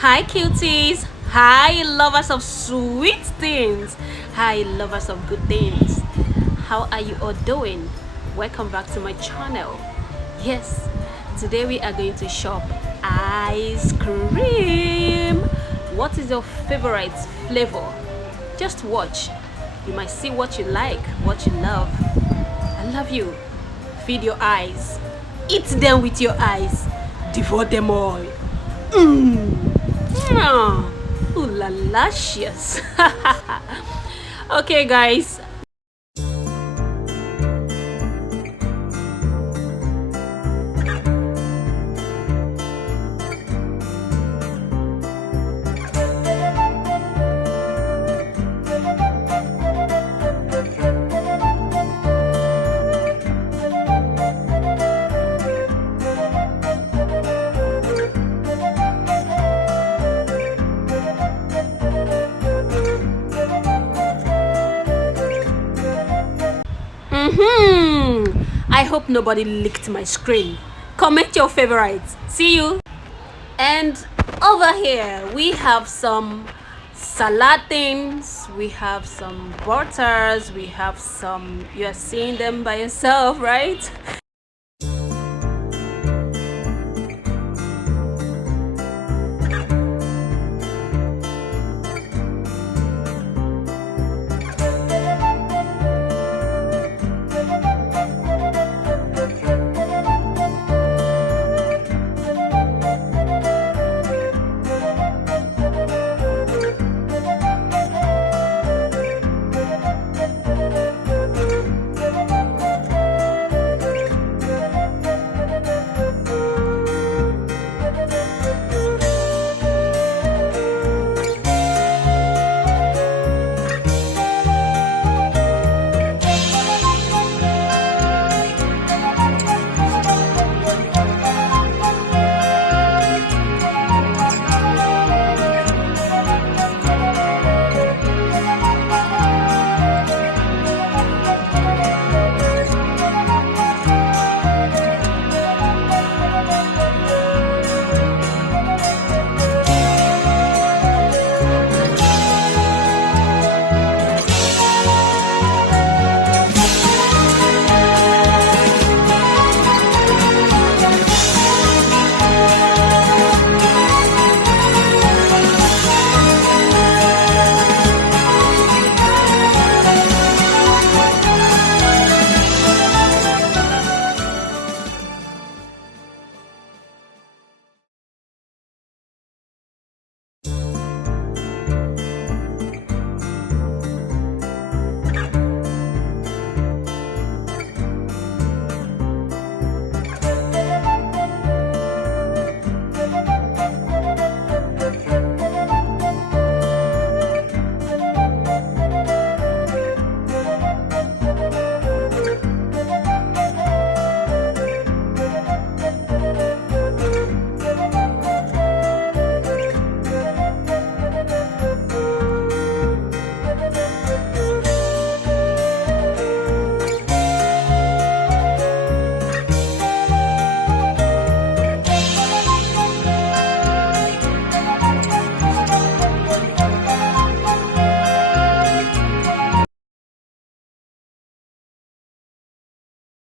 Hi, cuties. Hi, lovers of sweet things. Hi, lovers of good things. How are you all doing? Welcome back to my channel. Yes, today we are going to shop ice cream. What is your favorite flavor? Just watch. You might see what you like, what you love. I love you. Feed your eyes. Eat them with your eyes. Devour them all. Ooh la luscious. Okay, guys. I hope nobody licked my screen. Comment your favorites. See you. And over here we have some salad things, we have some butters, we have some, you are seeing them by yourself, right?